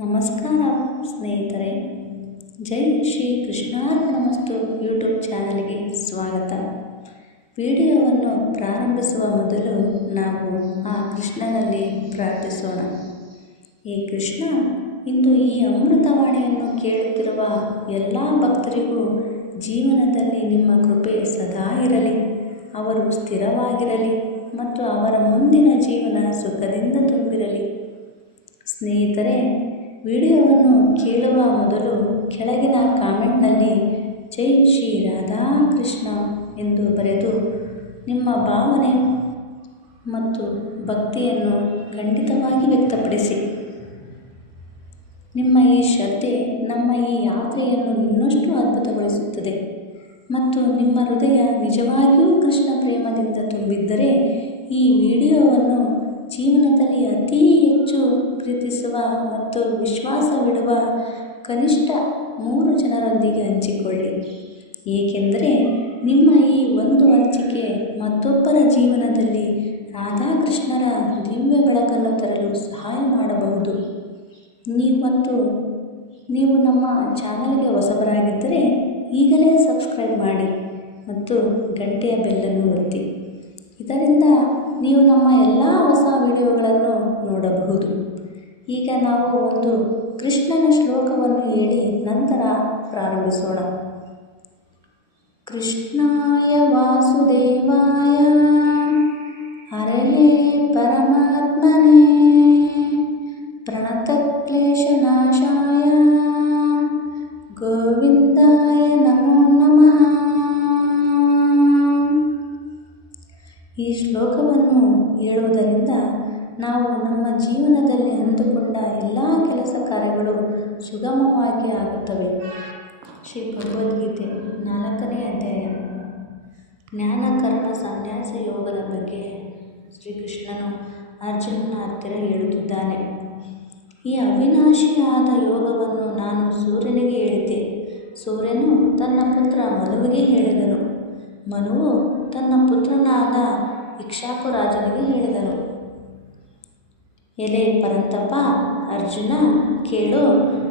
ನಮಸ್ಕಾರ ಸ್ನೇಹಿತರೆ. ಜೈ ಶ್ರೀ ಕೃಷ್ಣಾರ್ಪಣಮಸ್ತು ಯೂಟ್ಯೂಬ್ ಚಾನಲ್ಗೆ ಸ್ವಾಗತ. ವಿಡಿಯೋವನ್ನು ಪ್ರಾರಂಭಿಸುವ ಮೊದಲು ನಾವು ಆ ಕೃಷ್ಣನಲ್ಲಿ ಪ್ರಾರ್ಥಿಸೋಣ. ಈ ಕೃಷ್ಣ, ಇಂದು ಈ ಅಮೃತವಾಣಿಯನ್ನು ಕೇಳುತ್ತಿರುವ ಎಲ್ಲ ಭಕ್ತರಿಗೂ ಜೀವನದಲ್ಲಿ ನಿಮ್ಮ ಕೃಪೆ ಸದಾ ಇರಲಿ. ಅವರು ಸ್ಥಿರವಾಗಿರಲಿ ಮತ್ತು ಅವರ ಮುಂದಿನ ಜೀವನ ಸುಖದಿಂದ ತುಂಬಿರಲಿ. ಸ್ನೇಹಿತರೆ ವಿಡಿಯೋವನ್ನು ಕೇಳುವ ಮೊದಲು ಕೆಳಗಿನ ಕಾಮೆಂಟ್ನಲ್ಲಿ ಜೈ ಶ್ರೀ ರಾಧಾಕೃಷ್ಣ ಎಂದು ಬರೆದು ನಿಮ್ಮ ಭಾವನೆ ಮತ್ತು ಭಕ್ತಿಯನ್ನು ಖಂಡಿತವಾಗಿ ವ್ಯಕ್ತಪಡಿಸಿ. ನಿಮ್ಮ ಈ ಶ್ರದ್ಧೆ ನಮ್ಮ ಈ ಯಾತ್ರೆಯನ್ನು ಇನ್ನಷ್ಟು ಅದ್ಭುತಗೊಳಿಸುತ್ತದೆ ಮತ್ತು ನಿಮ್ಮ ಹೃದಯ ನಿಜವಾಗಿಯೂ ಕೃಷ್ಣ ಪ್ರೇಮದಿಂದ ತುಂಬಿದ್ದರೆ ಈ ವಿಡಿಯೋವನ್ನು ಜೀವನದಲ್ಲಿ ಅತಿ ಹೆಚ್ಚು ಪ್ರೀತಿಸುವ ಮತ್ತು ವಿಶ್ವಾಸವಿಡುವ ಕನಿಷ್ಠ ಮೂರು ಜನರೊಂದಿಗೆ ಹಂಚಿಕೊಳ್ಳಿ. ಏಕೆಂದರೆ ನಿಮ್ಮ ಈ ಒಂದು ಹಂಚಿಕೆ ಮತ್ತೊಬ್ಬರ ಜೀವನದಲ್ಲಿ ರಾಧಾಕೃಷ್ಣರ ದಿವ್ಯ ಬೆಳಕನ್ನು ತರಲು ಸಹಾಯ ಮಾಡಬಹುದು. ನೀವು ಮತ್ತು ನೀವು ನಮ್ಮ ಚಾನಲ್ಗೆ ಹೊಸಬರಾಗಿದ್ದರೆ ಈಗಲೇ ಸಬ್ಸ್ಕ್ರೈಬ್ ಮಾಡಿ ಮತ್ತು ಗಂಟೆಯ ಬೆಲ್ಲನ್ನು ಒತ್ತಿ. ಇದರಿಂದ ನೀವು ನಮ್ಮ ಎಲ್ಲ ಹೊಸ ವಿಡಿಯೋಗಳನ್ನು ನೋಡಬಹುದು. ಈಗ ನಾವು ಒಂದು ಕೃಷ್ಣನ ಶ್ಲೋಕವನ್ನು ಹೇಳಿ ನಂತರ ಪ್ರಾರಂಭಿಸೋಣ. ಕೃಷ್ಣಾಯ ವಾಸುದೇವಾಯ, ಹರಯೇ ಪರಮಾತ್ಮನೇ ಪ್ರಣತಕ್ಲೇಶನಾಶಾಯ ಗೋವಿಂದಾಯ ನಮೋ ನಮಃ. ಈ ಶ್ಲೋಕವನ್ನು ಹೇಳುವುದರಿಂದ ನಾವು ನಮ್ಮ ಜೀವನದಲ್ಲಿ ಅಂದುಕೊಂಡ ಎಲ್ಲ ಕೆಲಸ ಕಾರ್ಯಗಳು ಸುಗಮವಾಗಿ ಆಗುತ್ತವೆ. ಶ್ರೀ ಭಗವದ್ಗೀತೆ ನಾಲ್ಕನೇ ಅಧ್ಯಾಯ. ಜ್ಞಾನ ಕರ್ಮ ಸನ್ಯಾಸ ಯೋಗದ ಬಗ್ಗೆ ಶ್ರೀಕೃಷ್ಣನು ಅರ್ಜುನನ ಹತ್ತಿರ ಹೇಳುತ್ತಿದ್ದಾನೆ. ಈ ಅವಿನಾಶಿಯಾದ ಯೋಗವನ್ನು ನಾನು ಸೂರ್ಯನಿಗೆ ಹೇಳಿದ್ದೆ. ಸೂರ್ಯನು ತನ್ನ ಪುತ್ರ ಮನುವಿಗೆ ಹೇಳಿದನು. ಮನುವು ತನ್ನ ಪುತ್ರನಾದ ಇಕ್ಷಾಕು ರಾಜನಿಗೆ ಹೇಳಿದನು. ಎಲೆ ಪರಂತಪ, ಅರ್ಜುನ, ಕೇಳು,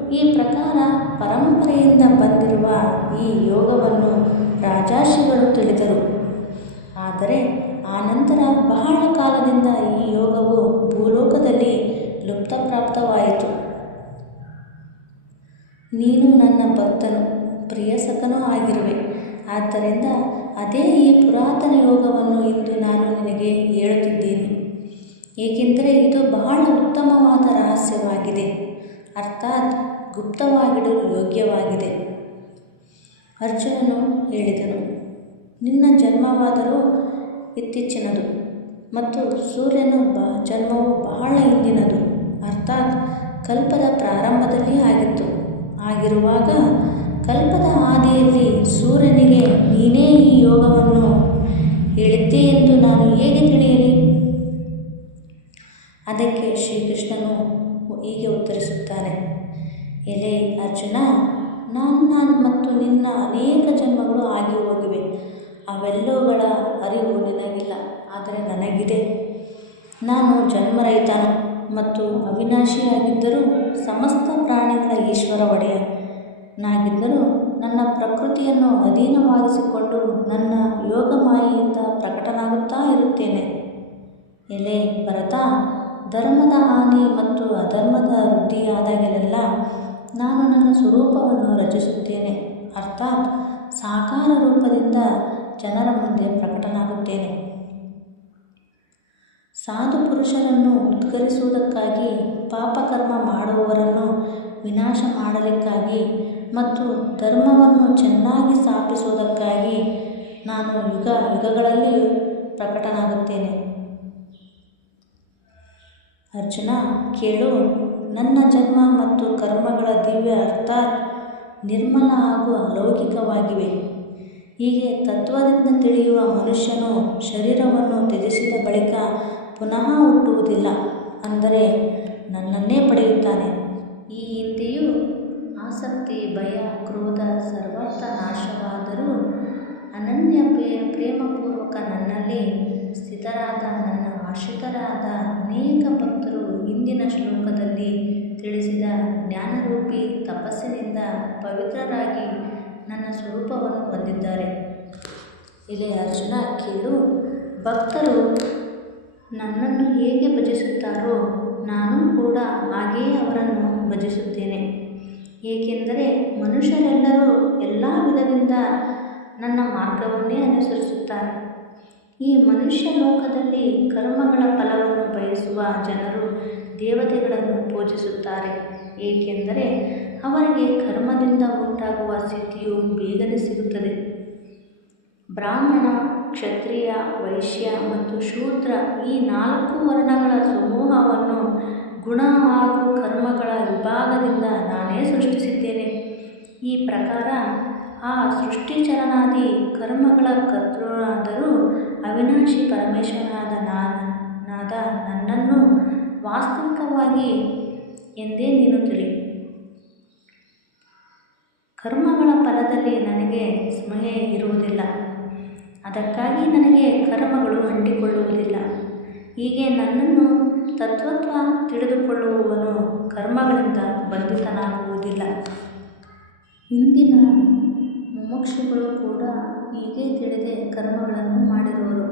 ಈ ಪ್ರಕಾರ ಪರಂಪರೆಯಿಂದ ಬಂದಿರುವ ಈ ಯೋಗವನ್ನು ರಾಜಾಶಿಗಳು ತಿಳಿದರು. ಆದರೆ ಆನಂತರ ಬಹಳ ಕಾಲದಿಂದ ಈ ಯೋಗವು ಭೂಲೋಕದಲ್ಲಿ ಲುಪ್ತಪ್ರಾಪ್ತವಾಯಿತು. ನೀನು ನನ್ನ ಭಕ್ತನು, ಪ್ರಿಯಸಕನೂ ಆಗಿರುವೆ. ಆದ್ದರಿಂದ ಅದೇ ಈ ಪುರಾತನ ಯೋಗವನ್ನು ಇಂದು ನಾನು ನಿನಗೆ ಹೇಳುತ್ತಿದ್ದೇನೆ. ಏಕೆಂದರೆ ಇದು ಬಹಳ ಉತ್ತಮವಾದ ರಹಸ್ಯವಾಗಿದೆ. ಅರ್ಥಾತ್ ಗುಪ್ತವಾಗಿಡಲು ಯೋಗ್ಯವಾಗಿದೆ. ಅರ್ಜುನನು ಹೇಳಿದನು, ನಿನ್ನ ಜನ್ಮವಾದರೂ ಇತ್ತೀಚಿನದು ಮತ್ತು ಸೂರ್ಯನ ಬ, ಜನ್ಮವು ಬಹಳ ಹಿಂದಿನದು. ಅರ್ಥಾತ್ ಕಲ್ಪದ ಪ್ರಾರಂಭದಲ್ಲಿ ಆಗಿತ್ತು. ಆಗಿರುವಾಗ ಕಲ್ಪದ ಆದಿಯಲ್ಲಿ ಸೂರ್ಯನಿಗೆ ನೀನೇ ಈ ಯೋಗವನ್ನು ಹೇಳಿದ್ದೆ ಎಂದು ನಾನು ಹೇಗೆ ತಿಳಿಯಲಿ? ಅದಕ್ಕೆ ಶ್ರೀಕೃಷ್ಣನು ಹೀಗೆ ಉತ್ತರಿಸುತ್ತಾನೆ. ಎಲೆ ಅರ್ಜುನ, ನಾನು ನಾನು ಮತ್ತು ನಿನ್ನ ಅನೇಕ ಜನ್ಮಗಳು ಆಗಿ ಹೋಗಿವೆ. ಅವೆಲ್ಲವುಗಳ ಅರಿವು ನಿನಗಿಲ್ಲ, ಆದರೆ ನನಗಿದೆ. ನಾನು ಜನ್ಮರಹಿತ ಮತ್ತು ಅವಿನಾಶಿಯಾಗಿದ್ದರೂ ಸಮಸ್ತ ಪ್ರಾಣಿಗಳ ಈಶ್ವರ ಒಡೆಯ. ನಾಗಿದ್ದರೂ ನನ್ನ ಪ್ರಕೃತಿಯನ್ನು ಅಧೀನವಾಗಿಸಿಕೊಂಡು ನನ್ನ ಯೋಗಮಾಯೆಯಿಂದ ಪ್ರಕಟನಾಗುತ್ತಾ ಇರುತ್ತೇನೆ. ಎಲೆ, ಭರತ, ಧರ್ಮದ ಹಾನಿ ಮತ್ತು ಅಧರ್ಮದ ವೃದ್ಧಿಯಾದಾಗಲೆಲ್ಲ ನಾನು ನನ್ನ ಸ್ವರೂಪವನ್ನು ರಚಿಸುತ್ತೇನೆ. ಅರ್ಥಾತ್ ಸಾಕಾರ ರೂಪದಿಂದ ಜನರ ಮುಂದೆ ಪ್ರಕಟನಾಗುತ್ತೇನೆ. ಸಾಧು ಪುರುಷರನ್ನು ಉದ್ಗರಿಸುವುದಕ್ಕಾಗಿ ಪಾಪಕರ್ಮ ಮಾಡುವವರನ್ನು ವಿನಾಶ ಮಾಡಲಿಕ್ಕಾಗಿ ಮತ್ತು ಧರ್ಮವನ್ನು ಚೆನ್ನಾಗಿ ಸ್ಥಾಪಿಸುವುದಕ್ಕಾಗಿ ನಾನು ಯುಗ ಯುಗಗಳಲ್ಲಿ ಪ್ರಕಟನಾಗುತ್ತೇನೆ. ಅರ್ಜುನ, ಕೇಳು, ನನ್ನ ಜನ್ಮ ಮತ್ತು ಕರ್ಮಗಳ ದಿವ್ಯ ಅರ್ಥಾತ್ ನಿರ್ಮಲ ಹಾಗೂ ಅಲೌಕಿಕವಾಗಿವೆ. ಹೀಗೆ ತತ್ವದಿಂದ ತಿಳಿಯುವ ಮನುಷ್ಯನು ಶರೀರವನ್ನು ತ್ಯಜಿಸಿದ ಬಳಿಕ ಪುನಃ ಹುಟ್ಟುವುದಿಲ್ಲ, ಅಂದರೆ ನನ್ನನ್ನೇ ಪಡೆಯುತ್ತಾನೆ. ಈ ಹಿಂದೆಯೂ ಆಸಕ್ತಿ, ಭಯ, ಕ್ರೋಧ ಸರ್ವಥ ನಾಶವಾದರೂ ಅನನ್ಯ ಪ್ರೇಮಪೂರ್ವಕ ನನ್ನಲ್ಲಿ ಸ್ಥಿತರಾದ ನನ್ನ ಆಶ್ರಿತರಾದ ಅನೇಕ ಭಕ್ತರು ಹಿಂದಿನ ಶ್ಲೋಕದಲ್ಲಿ ತಿಳಿಸಿದ ಜ್ಞಾನರೂಪಿ ತಪಸ್ಸಿನಿಂದ ಪವಿತ್ರರಾಗಿ ನನ್ನ ಸ್ವರೂಪವನ್ನು ಹೊಂದಿದ್ದಾರೆ. ಇಲ್ಲಿ ಅರ್ಜುನ ಕೇಳು, ಭಕ್ತರು ನನ್ನನ್ನು ಹೇಗೆ ಭಜಿಸುತ್ತಾರೋ ನಾನು ಕೂಡ ಹಾಗೆಯೇ ಅವರನ್ನು ಭಜಿಸುತ್ತೇನೆ. ಏಕೆಂದರೆ ಮನುಷ್ಯರೆಲ್ಲರೂ ಎಲ್ಲ ವಿಧದಿಂದ ನನ್ನ ಮಾರ್ಗವನ್ನೇ ಅನುಸರಿಸುತ್ತಾರೆ. ಈ ಮನುಷ್ಯ ಲೋಕದಲ್ಲಿ ಕರ್ಮಗಳ ಫಲವನ್ನು ಬಯಸುವ ಜನರು ದೇವತೆಗಳನ್ನು ಪೂಜಿಸುತ್ತಾರೆ. ಏಕೆಂದರೆ ಅವರಿಗೆ ಕರ್ಮದಿಂದ ಉಂಟಾಗುವ ಸ್ಥಿತಿಯು ಬೇಗನೆ ಸಿಗುತ್ತದೆ. ಬ್ರಾಹ್ಮಣ, ಕ್ಷತ್ರಿಯ, ವೈಶ್ಯ ಮತ್ತು ಶೂದ್ರ ಈ ನಾಲ್ಕು ವರ್ಣಗಳ ಸಮೂಹವನ್ನು ಗುಣ ಹಾಗೂ ಕರ್ಮಗಳ ವಿಭಾಗದಿಂದ ನಾನೇ ಸೃಷ್ಟಿಸಿದ್ದೇನೆ. ಈ ಪ್ರಕಾರ ಆ ಸೃಷ್ಟಿಚರನಾದಿ ಕರ್ಮಗಳ ಕರ್ತೃನಾದರೂ ಅವಿನಾಶಿ ಪರಮೇಶ್ವರನಾದ ನಾನಾದ ನನ್ನನ್ನು ವಾಸ್ತವಿಕವಾಗಿ ಎಂದೇ ನೀನು ತಿಳಿ ಕರ್ಮಗಳ ಫಲದಲ್ಲಿ ನನಗೆ ಸ್ಮರಣೆ ಇರುವುದಿಲ್ಲ. ಅದಕ್ಕಾಗಿ ನನಗೆ ಕರ್ಮಗಳು ಅಂಟಿಕೊಳ್ಳುವುದಿಲ್ಲ ಹೀಗೆ ನನ್ನನ್ನು ತತ್ವತ್ವ ತಿಳಿದುಕೊಳ್ಳುವವನು ಕರ್ಮಗಳಿಂದ ಬಂಧಿತನಾಗುವುದಿಲ್ಲ. ಇಂದಿನ ಮುಮುಕ್ಷುಗಳು ಕೂಡ ಹೀಗೆ ತಿಳಿದೆ ಕರ್ಮಗಳನ್ನು ಮಾಡಿರುವರು.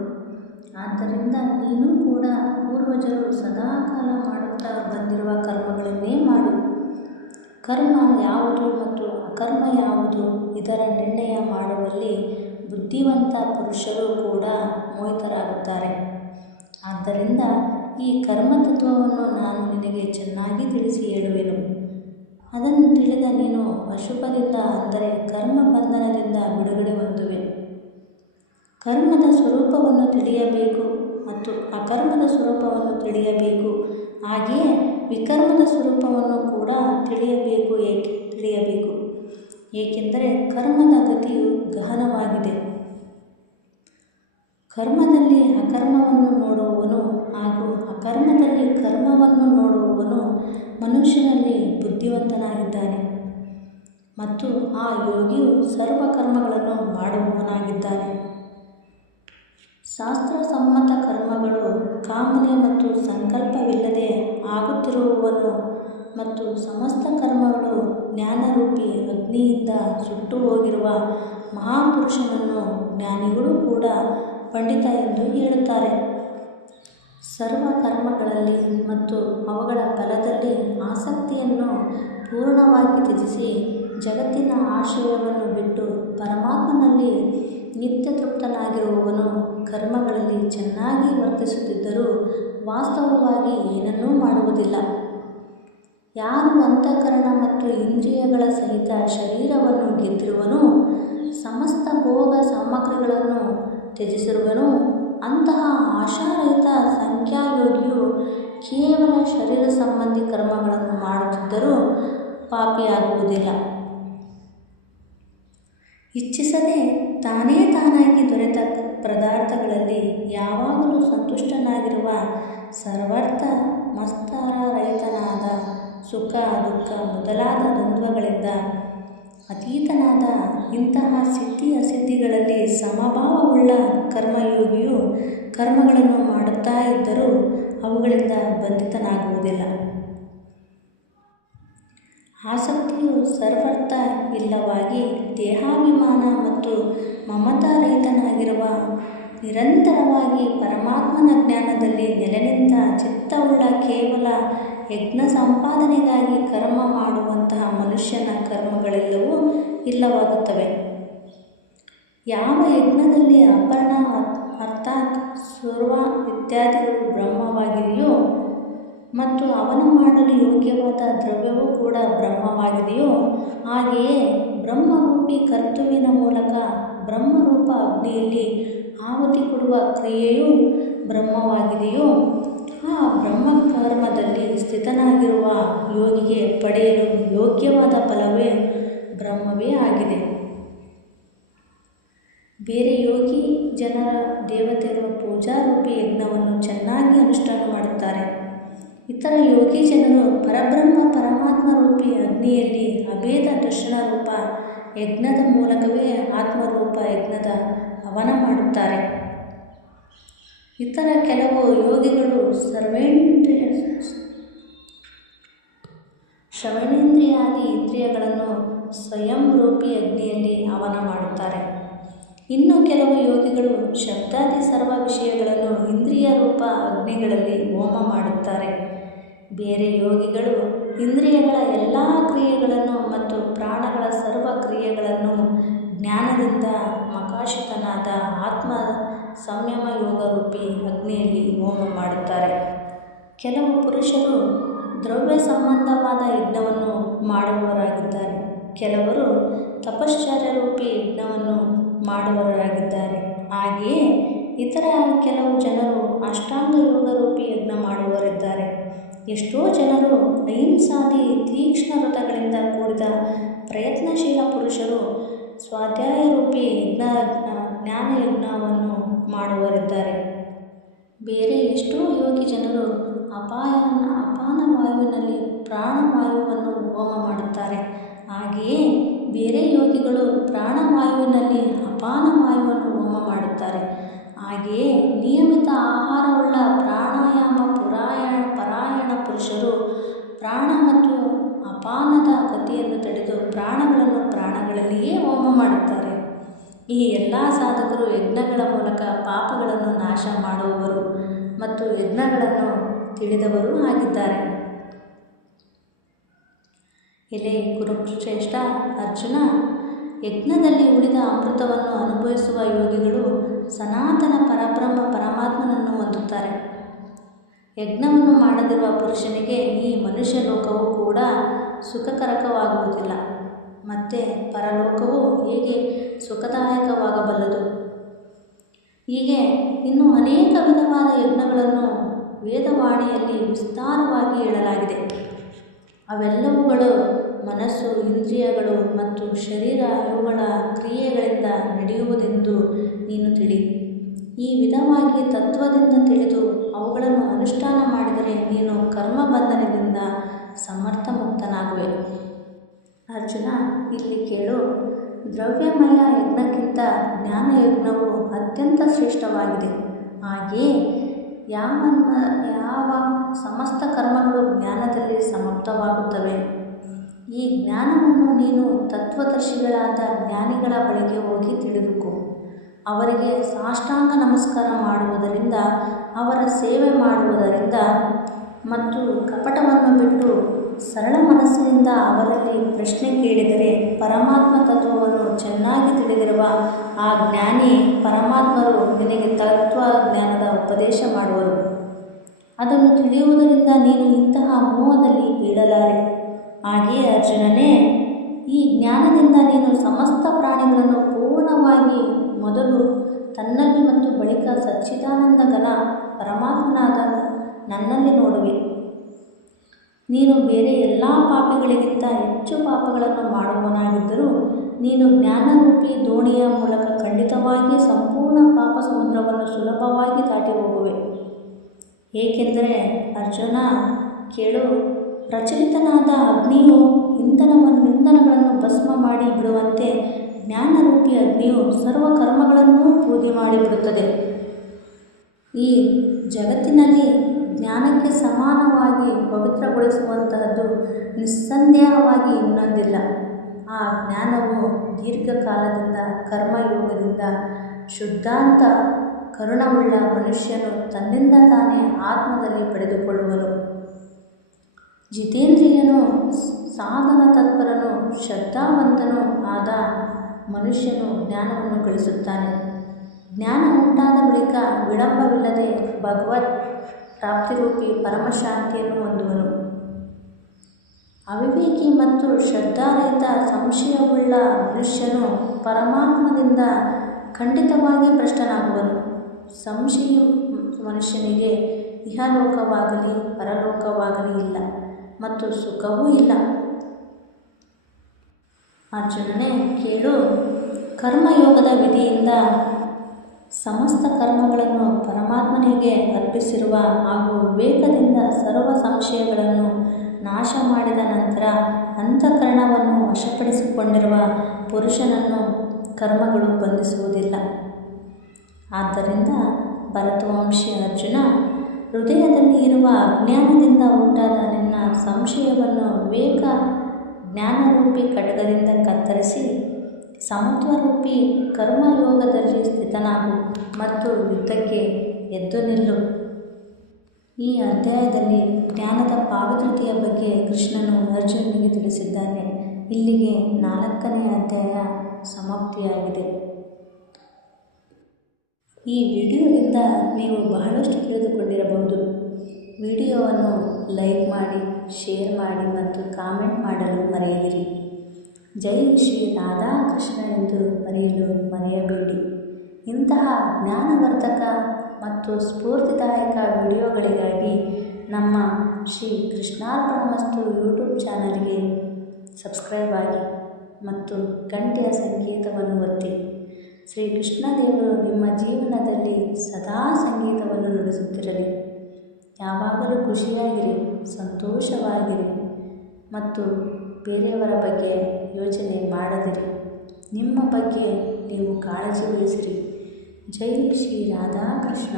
ಆದ್ದರಿಂದ ನೀನು ಕೂಡ ಪೂರ್ವಜರು ಸದಾಕಾಲ ಮಾಡುತ್ತಾ ಬಂದಿರುವ ಕರ್ಮಗಳನ್ನೇ ಮಾಡು. ಕರ್ಮ ಯಾವುದು ಮತ್ತು ಅಕರ್ಮ ಯಾವುದು ಇದರ ನಿರ್ಣಯ ಮಾಡುವಲ್ಲಿ ಬುದ್ಧಿವಂತ ಪುರುಷರು ಕೂಡ ಮೋಹಿತರಾಗುತ್ತಾರೆ. ಆದ್ದರಿಂದ ಈ ಕರ್ಮತತ್ವವನ್ನು ನಾನು ನಿನಗೆ ಚೆನ್ನಾಗಿ ತಿಳಿಸಿ ಹೇಳುವೆನು. ಅದನ್ನು ತಿಳಿದ ನೀನು ಅಶುಭದಿಂದ ಅಂದರೆ ಕರ್ಮ ಬಂಧನದಿಂದ ಬಿಡುಗಡೆ ಹೊಂದುವೆ. ಕರ್ಮದ ಸ್ವರೂಪವನ್ನು ತಿಳಿಯಬೇಕು ಮತ್ತು ಅಕರ್ಮದ ಸ್ವರೂಪವನ್ನು ತಿಳಿಯಬೇಕು. ಹಾಗೆಯೇ ವಿಕರ್ಮದ ಸ್ವರೂಪವನ್ನು ಕೂಡ ತಿಳಿಯಬೇಕು ಏಕೆ? ತಿಳಿಯಬೇಕು. ಏಕೆಂದರೆ ಕರ್ಮದ ಗತಿಯು ಗಹನವಾಗಿದೆ. ಕರ್ಮದಲ್ಲಿ ಅಕರ್ಮವನ್ನು ನೋಡುವವನು ಹಾಗೂ ಅಕರ್ಮದಲ್ಲಿ ಕರ್ಮವನ್ನು ನೋಡುವವನು ಮನುಷ್ಯನಲ್ಲಿ ಬುದ್ಧಿವಂತನಾಗಿದ್ದಾನೆ. ಮತ್ತು ಆ ಯೋಗಿಯು ಸರ್ವ ಕರ್ಮಗಳನ್ನು ಮಾಡುವವನಾಗಿದ್ದಾನೆ. ಶಾಸ್ತ್ರಸಮ್ಮತ ಕರ್ಮಗಳು ಕಾಮನೆ ಮತ್ತು ಸಂಕಲ್ಪವಿಲ್ಲದೆ ಆಗುತ್ತಿರುವವನು ಮತ್ತು ಸಮಸ್ತ ಕರ್ಮಗಳು ಜ್ಞಾನರೂಪಿ ಅಗ್ನಿಯಿಂದ ಸುಟ್ಟು ಹೋಗಿರುವ ಮಹಾಪುರುಷನನ್ನು ಜ್ಞಾನಿಗಳು ಕೂಡ ಪಂಡಿತ ಎಂದು ಹೇಳುತ್ತಾರೆ. ಸರ್ವ ಕರ್ಮಗಳಲ್ಲಿ ಮತ್ತು ಅವುಗಳ ಫಲದಲ್ಲಿ ಆಸಕ್ತಿಯನ್ನು ಪೂರ್ಣವಾಗಿ ತ್ಯಜಿಸಿ ಜಗತ್ತಿನ ಆಶ್ರಯವನ್ನು ಬಿಟ್ಟು ಪರಮಾತ್ಮನಲ್ಲಿ ನಿತ್ಯ ತೃಪ್ತನಾಗಿರುವವನು ಕರ್ಮಗಳಲ್ಲಿ ಚೆನ್ನಾಗಿ ವರ್ತಿಸುತ್ತಿದ್ದರೂ ವಾಸ್ತವವಾಗಿ ಏನನ್ನೂ ಮಾಡುವುದಿಲ್ಲ. ಯಾರು ಅಂತಃಕರಣ ಮತ್ತು ಇಂದ್ರಿಯಗಳ ಸಹಿತ ಶರೀರವನ್ನು ಗೆದ್ದಿರುವನೋ ತ್ಯಜಿಸಿರುವನೋ. ಅಂತಹ ಆಶಾರಹಿತ ಸಂಖ್ಯಾಯೋಗಿಯು ಕೇವಲ ಶರೀರ ಸಂಬಂಧಿ ಕರ್ಮಗಳನ್ನು ಮಾಡುತ್ತಿದ್ದರೂ ಪಾಪಿಯಾಗುವುದಿಲ್ಲ. ಇಚ್ಛಿಸದೆ ತಾನೇ ತಾನಾಗಿ ದೊರೆತ ಪದಾರ್ಥಗಳಲ್ಲಿ ಯಾವಾಗಲೂ ಸಂತುಷ್ಟನಾಗಿರುವ ಸರ್ವರ್ಥ ಮಸ್ತಾರ ರೈತನಾದ ಸುಖ, ದುಃಖ ಮೊದಲಾದ ದ್ವಂದ್ವಗಳಿಂದ ಅತೀತನಾದ ಇಂತಹ ಸಿದ್ಧಿ ಅಸಿದ್ಧಿಗಳಲ್ಲಿ ಸಮಭಾವವುಳ್ಳ ಕರ್ಮಯೋಗಿಯು ಕರ್ಮಗಳನ್ನು ಮಾಡುತ್ತಾ ಇದ್ದರೂ ಅವುಗಳಿಂದ ಬಂಧಿತನಾಗುವುದಿಲ್ಲ. ಆಸಕ್ತಿಯು ಸರ್ವರ್ಥ ಇಲ್ಲವಾಗಿ ದೇಹಾಭಿಮಾನ ಮತ್ತು ಮಮತಾರಹಿತನಾಗಿರುವ ನಿರಂತರವಾಗಿ ಪರಮಾತ್ಮನ ಜ್ಞಾನದಲ್ಲಿ ನೆಲೆನಿಂತ ಚಿತ್ತವುಳ್ಳ ಕೇವಲ ಯಜ್ಞ ಸಂಪಾದನೆಗಾಗಿ ಕರ್ಮ ಮಾಡುವಂತಹ ಮನುಷ್ಯನ ಕರ್ಮಗಳೆಲ್ಲವೂ ಇಲ್ಲವಾಗುತ್ತವೆ. ಯಾವ ಯಜ್ಞದಲ್ಲಿ ಅಪರ್ಣ ಅರ್ಥಾತ್ ಸುರ್ವ ಇತ್ಯಾದಿಗಳು ಬ್ರಹ್ಮವಾಗಿದೆಯೋ ಮತ್ತು ಅವನು ಮಾಡಲು ಯೋಗ್ಯವಾದ ದ್ರವ್ಯವೂ ಕೂಡ ಬ್ರಹ್ಮವಾಗಿದೆಯೋ, ಹಾಗೆಯೇ ಬ್ರಹ್ಮರೂಪಿ ಕರ್ತುವಿನ ಮೂಲಕ ಬ್ರಹ್ಮರೂಪ ಅಗ್ನಿಯಲ್ಲಿ ಆಹುತಿ ಕೊಡುವ ಕ್ರಿಯೆಯೂ ಬ್ರಹ್ಮವಾಗಿದೆಯೋ ಬ್ರಹ್ಮಕರ್ಮದಲ್ಲಿ ಸ್ಥಿತನಾಗಿರುವ ಯೋಗಿಗೆ ಪಡೆಯಲು ಯೋಗ್ಯವಾದ ಫಲವೇ ಬ್ರಹ್ಮವೇ ಆಗಿದೆ. ಬೇರೆ ಯೋಗಿ ಜನರ ದೇವತೆಗಳ ಪೂಜಾರೂಪಿ ಯಜ್ಞವನ್ನು ಚೆನ್ನಾಗಿ ಅನುಷ್ಠಾನ ಮಾಡುತ್ತಾರೆ. ಇತರ ಯೋಗಿ ಜನರು ಪರಬ್ರಹ್ಮ ಪರಮಾತ್ಮ ರೂಪಿ ಅಗ್ನಿಯಲ್ಲಿ ಅಭೇದ ದರ್ಶನ ರೂಪ ಯಜ್ಞದ ಮೂಲಕವೇ ಆತ್ಮರೂಪ ಯಜ್ಞದ ಹವನ ಮಾಡುತ್ತಾರೆ. ಇತರ ಕೆಲವು ಯೋಗಿಗಳು ಸರ್ವೇಂದ್ರಿಯ ಶ್ರವಣೇಂದ್ರಿಯಾದಿ ಇಂದ್ರಿಯಗಳನ್ನು ಸ್ವಯಂ ರೂಪಿ ಅಗ್ನಿಯಲ್ಲಿ ಹವನ ಮಾಡುತ್ತಾರೆ. ಇನ್ನು ಕೆಲವು ಯೋಗಿಗಳು ಶಬ್ದಾದಿ ಸರ್ವ ವಿಷಯಗಳನ್ನು ಇಂದ್ರಿಯ ರೂಪ ಅಗ್ನಿಗಳಲ್ಲಿ ಹೋಮ ಮಾಡುತ್ತಾರೆ. ಬೇರೆ ಯೋಗಿಗಳು ಇಂದ್ರಿಯಗಳ ಎಲ್ಲ ಕ್ರಿಯೆಗಳನ್ನು ಮತ್ತು ಪ್ರಾಣಗಳ ಸರ್ವ ಕ್ರಿಯೆಗಳನ್ನು ಜ್ಞಾನದಿಂದ ಮಕಾಶಿತನಾದ ಆತ್ಮ ಸಂಯಮ ಯೋಗ ರೂಪಿ ಅಗ್ನಿಯಲ್ಲಿ ಹೋಮ ಮಾಡುತ್ತಾರೆ. ಕೆಲವು ಪುರುಷರು ದ್ರವ್ಯ ಸಂಬಂಧವಾದ ಯಜ್ಞವನ್ನು ಮಾಡುವವರಾಗಿದ್ದಾರೆ. ಕೆಲವರು ತಪಶ್ಚರ್ಯ ರೂಪಿ ಯಜ್ಞವನ್ನು ಮಾಡುವವರಾಗಿದ್ದಾರೆ. ಹಾಗೆಯೇ ಇತರ ಕೆಲವು ಜನರು ಅಷ್ಟಾಂಗ ಯೋಗ ರೂಪಿ ಯಜ್ಞ ಮಾಡುವವರಿದ್ದಾರೆ. ಎಷ್ಟೋ ಜನರು ಅಹಿಂಸಾದಿ ತೀಕ್ಷ್ಣ ವ್ರತಗಳಿಂದ ಕೂಡಿದ ಪ್ರಯತ್ನಶೀಲ ಪುರುಷರು ಸ್ವಾಧ್ಯಾಯ ರೂಪಿ ಯಜ್ಞ ಜ್ಞಾನ ಯಜ್ಞವನ್ನು ಮಾಡುವವರಿದ್ದಾರೆ ಬೇರೆ ಎಷ್ಟೋ ಯೋಗಿ ಜನರು ಅಪಾಯನ, ಅಪಾನ ವಾಯುವಿನಲ್ಲಿ ಪ್ರಾಣವಾಯುವನ್ನು ಹೋಮ ಮಾಡುತ್ತಾರೆ. ಹಾಗೆಯೇ ಬೇರೆ ಯೋಗಿಗಳು ಪ್ರಾಣವಾಯುವಿನಲ್ಲಿ ಅಪಾನ ವಾಯುವನ್ನು ಹೋಮ ಮಾಡುತ್ತಾರೆ. ಹಾಗೆಯೇ ನಿಯಮಿತ ಆಹಾರವುಳ್ಳ ಪ್ರಾಣಾಯಾಮ, ಪುರಾಯಣ, ಪರಾಯಣ ಪುರುಷರು ಪ್ರಾಣ ಮತ್ತು ಅಪಾನದ ಗತಿಯನ್ನು ತಡೆದು ಪ್ರಾಣಗಳನ್ನು ಪ್ರಾಣಗಳಲ್ಲಿಯೇ ಹೋಮ ಮಾಡುತ್ತಾರೆ. ಈ ಎಲ್ಲ ಸಾಧಕರು ಯಜ್ಞಗಳ ಮೂಲಕ ಪಾಪಗಳನ್ನು ನಾಶ ಮಾಡುವವರು ಮತ್ತು ಯಜ್ಞಗಳನ್ನು ತಿಳಿದವರೂ ಆಗಿದ್ದಾರೆ. ಎಲೆ ಕುರುಶ್ರೇಷ್ಠ ಅರ್ಜುನ, ಯಜ್ಞದಲ್ಲಿ ಉಳಿದ ಅಮೃತವನ್ನು ಅನುಭವಿಸುವ ಯೋಗಿಗಳು ಸನಾತನ ಪರಬ್ರಹ್ಮ ಪರಮಾತ್ಮನನ್ನು ಹೊಂದುತ್ತಾರೆ. ಯಜ್ಞವನ್ನು ಮಾಡದಿರುವ ಪುರುಷನಿಗೆ ಈ ಮನುಷ್ಯ ಲೋಕವು ಕೂಡ ಸುಖಕರಕವಾಗುವುದಿಲ್ಲ. ಮತ್ತು ಪರಲೋಕವು ಹೇಗೆ ಸುಖದಾಯಕವಾಗಬಲ್ಲದು? ಹೀಗೆ ಇನ್ನೂ ಅನೇಕ ವಿಧವಾದ ಯಜ್ಞಗಳನ್ನು ವೇದವಾಣಿಯಲ್ಲಿ ವಿಸ್ತಾರವಾಗಿ ಹೇಳಲಾಗಿದೆ. ಅವೆಲ್ಲವುಗಳು ಮನಸ್ಸು, ಇಂದ್ರಿಯಗಳು ಮತ್ತು ಶರೀರ ಇವುಗಳ ಕ್ರಿಯೆಗಳಿಂದ ನಡೆಯುವುದೆಂದು ನೀನು ತಿಳಿ. ಈ ವಿಧವಾಗಿ ತತ್ವದಿಂದ ತಿಳಿದು ಅವುಗಳನ್ನು ಅನುಷ್ಠಾನ ಮಾಡಿದರೆ ನೀನು ಕರ್ಮಬಂಧನದಿಂದ ಸಮರ್ಥ ಮುಕ್ತನಾಗುವೆ ಅರ್ಜುನ, ಇಲ್ಲಿ ಕೇಳು. ದ್ರವ್ಯಮಯ ಯಜ್ಞಕ್ಕಿಂತ ಜ್ಞಾನಯಜ್ಞವು ಅತ್ಯಂತ ಶ್ರೇಷ್ಠವಾಗಿದೆ. ಹಾಗೆಯೇ ಯಾವ ಯಾವ ಸಮಸ್ತ ಕರ್ಮಗಳು ಜ್ಞಾನದಲ್ಲಿ ಸಮಾಪ್ತವಾಗುತ್ತವೆ ಈ ಜ್ಞಾನವನ್ನು ನೀನು ತತ್ವದರ್ಶಿಗಳಾದ ಜ್ಞಾನಿಗಳ ಬಳಿಗೆ ಹೋಗಿ ತಿಳಿದುಕೋ. ಅವರಿಗೆ ಸಾಷ್ಟಾಂಗ ನಮಸ್ಕಾರ ಮಾಡುವುದರಿಂದ, ಅವರ ಸೇವೆ ಮಾಡುವುದರಿಂದ ಮತ್ತು ಕಪಟವನ್ನು ಬಿಟ್ಟು ಸರಳ ಮನಸ್ಸಿನಿಂದ ಅವರಲ್ಲಿ ಪ್ರಶ್ನೆ ಕೇಳಿದರೆ ಪರಮಾತ್ಮ ತತ್ವವನ್ನು ಚೆನ್ನಾಗಿ ತಿಳಿದಿರುವ ಆ ಜ್ಞಾನಿ ಪರಮಾತ್ಮರು ನಿನಗೆ ತತ್ವ ಜ್ಞಾನದ ಉಪದೇಶ ಮಾಡುವರು. ಅದನ್ನು ತಿಳಿಯುವುದರಿಂದ ನೀನು ಇಂತಹ ಮೋಹದಲ್ಲಿ ಬೀಳಲಾರೆ. ಹಾಗೆಯೇ ಅರ್ಜುನನೇ, ಈ ಜ್ಞಾನದಿಂದ ನೀನು ಸಮಸ್ತ ಪ್ರಾಣಿಗಳನ್ನು ಪೂರ್ಣವಾಗಿ ಮೊದಲು ತನ್ನಲ್ಲಿ ಮತ್ತು ಬಳಿಕ ಸಚ್ಚಿದಾನಂದ ಘನ ಪರಮಾತ್ಮನಾದ ನನ್ನಲ್ಲಿ ನೋಡುವೆ. ನೀನು ಬೇರೆ ಎಲ್ಲ ಪಾಪಿಗಳಿಗಿಂತ ಹೆಚ್ಚು ಪಾಪಗಳನ್ನು ಮಾಡುವವನಾಗಿದ್ದರೂ ನೀನು ಜ್ಞಾನರೂಪಿ ದೋಣಿಯ ಮೂಲಕ ಖಂಡಿತವಾಗಿ ಸಂಪೂರ್ಣ ಪಾಪ ಸಮುದ್ರವನ್ನು ಸುಲಭವಾಗಿ ದಾಟಿ ಹೋಗುವೆ. ಏಕೆಂದರೆ ಅರ್ಜುನ, ಕೇಳು, ಪ್ರಚಲಿತನಾದ ಅಗ್ನಿಯು ಇಂಧನವನ್ನು ಇಂಧನಗಳನ್ನು ಭಸ್ಮ ಮಾಡಿ ಬಿಡುವಂತೆ ಜ್ಞಾನರೂಪಿ ಅಗ್ನಿಯು ಸರ್ವ ಕರ್ಮಗಳನ್ನೂ ಬೂದಿ ಮಾಡಿಬಿಡುತ್ತದೆ. ಈ ಜಗತ್ತಿನಲ್ಲಿ ಜ್ಞಾನಕ್ಕೆ ಸಮಾನವಾಗಿ ಪವಿತ್ರಗೊಳಿಸುವಂತಹದ್ದು ನಿಸ್ಸಂದೇಹವಾಗಿ ಇನ್ನೊಂದಿಲ್ಲ. ಆ ಜ್ಞಾನವು ದೀರ್ಘಕಾಲದಿಂದ ಕರ್ಮಯೋಗದಿಂದ ಶುದ್ಧಾಂತ, ಕರುಣವುಳ್ಳ ಮನುಷ್ಯನು ತನ್ನಿಂದ ತಾನೇ ಆತ್ಮದಲ್ಲಿ ಪಡೆದುಕೊಳ್ಳುವನು. ಜಿತೇಂದ್ರಿಯನು ಸಾಧನ ತತ್ಪರನು ಶ್ರದ್ಧಾವಂತನೂ ಆದ ಮನುಷ್ಯನು ಜ್ಞಾನವನ್ನು ಗಳಿಸುತ್ತಾನೆ. ಜ್ಞಾನ ಉಂಟಾದ ಬಳಿಕ ವಿಳಂಬವಿಲ್ಲದೆ ಭಗವತ್ ಪ್ರಾಪ್ತಿರೂಪಿ ಪರಮಶಾಂತಿಯನ್ನು ಹೊಂದುವನು. ಅವಿವೇಕಿ ಮತ್ತು ಶ್ರದ್ಧಾರಹಿತ ಸಂಶಯವುಳ್ಳ ಮನುಷ್ಯನು ಪರಮಾತ್ಮದಿಂದ ಖಂಡಿತವಾಗಿ ಭ್ರಷ್ಟನಾಗುವನು. ಸಂಶಯ ಮನುಷ್ಯನಿಗೆ ಇಹಲೋಕವಾಗಲಿ ಪರಲೋಕವಾಗಲಿ ಇಲ್ಲ ಮತ್ತು ಸುಖವೂ ಇಲ್ಲ. ಅರ್ಜುನನೇ, ಕೇಳು. ಕರ್ಮಯೋಗದ ವಿಧಿಯಿಂದ ಸಮಸ್ತ ಕರ್ಮಗಳನ್ನು ಪರಮಾತ್ಮನಿಗೆ ಅರ್ಪಿಸಿರುವ ಹಾಗೂ ವಿವೇಕದಿಂದ ಸರ್ವ ಸಂಶಯಗಳನ್ನು ನಾಶ ಮಾಡಿದ ನಂತರ ಅಂತಃಕರಣವನ್ನು ವಶಪಡಿಸಿಕೊಂಡಿರುವ ಪುರುಷನನ್ನು ಕರ್ಮಗಳು ಬಂಧಿಸುವುದಿಲ್ಲ. ಆದ್ದರಿಂದ ಭರತವಂಶಿ ಅರ್ಜುನ, ಹೃದಯದಲ್ಲಿ ಇರುವ ಅಜ್ಞಾನದಿಂದ ಉಂಟಾದ ನಿನ್ನ ಸಂಶಯವನ್ನು ವಿವೇಕ ಜ್ಞಾನರೂಪಿ ಖಡ್ಗದಿಂದ ಕತ್ತರಿಸಿ ಸಮತ್ವರೂಪಿ ಕರ್ಮಯೋಗದಲ್ಲಿ ಸ್ಥಿತನಾಗು ಮತ್ತು ಯುದ್ಧಕ್ಕೆ ಎದ್ದು ನಿಲ್ಲು. ಈ ಅಧ್ಯಾಯದಲ್ಲಿ ಜ್ಞಾನದ ಪಾವಿತ್ರತೆಯ ಬಗ್ಗೆ ಕೃಷ್ಣನು ಅರ್ಜುನನಿಗೆ ತಿಳಿಸಿದ್ದಾನೆ. ಇಲ್ಲಿಗೆ ನಾಲ್ಕನೇ ಅಧ್ಯಾಯ ಸಮಾಪ್ತಿಯಾಗಿದೆ. ಈ ವಿಡಿಯೋದಿಂದ ನೀವು ಬಹಳಷ್ಟು ತಿಳಿದುಕೊಂಡಿರಬಹುದು. ವಿಡಿಯೋವನ್ನು ಲೈಕ್ ಮಾಡಿ, ಶೇರ್ ಮಾಡಿ ಮತ್ತು ಕಾಮೆಂಟ್ ಮಾಡಲು ಮರೆಯದಿರಿ. ಜೈ ಶ್ರೀ ರಾಧಾಕೃಷ್ಣ ಎಂದು ಬರೆಯಲು ಮರೆಯಬೇಡಿ. ಇಂತಹ ಜ್ಞಾನವರ್ಧಕ ಮತ್ತು ಸ್ಫೂರ್ತಿದಾಯಕ ವಿಡಿಯೋಗಳಿಗಾಗಿ ನಮ್ಮ ಶ್ರೀ ಕೃಷ್ಣಾರ್ಪಣಮಸ್ತು ಯೂಟ್ಯೂಬ್ ಚಾನಲ್ಗೆ ಸಬ್ಸ್ಕ್ರೈಬ್ ಆಗಿ ಮತ್ತು ಗಂಟೆಯ ಸಂಗೀತವನ್ನು ಒತ್ತಿ. ಶ್ರೀ ಕೃಷ್ಣದೇವರು ನಿಮ್ಮ ಜೀವನದಲ್ಲಿ ಸದಾ ಸಂಗೀತವನ್ನು ನುಡಿಸುತ್ತಿರಲಿ. ಯಾವಾಗಲೂ ಖುಷಿಯಾಗಿರಿ, ಸಂತೋಷವಾಗಿರಿ ಮತ್ತು ಬೇರೆಯವರ ಬಗ್ಗೆ ಯೋಚನೆ ಮಾಡದಿರಿ. ನಿಮ್ಮ ಬಗ್ಗೆ ನೀವು ಕಾಳಜಿ ವಹಿಸಿರಿ ಜೈ ಶ್ರೀ ರಾಧಾಕೃಷ್ಣ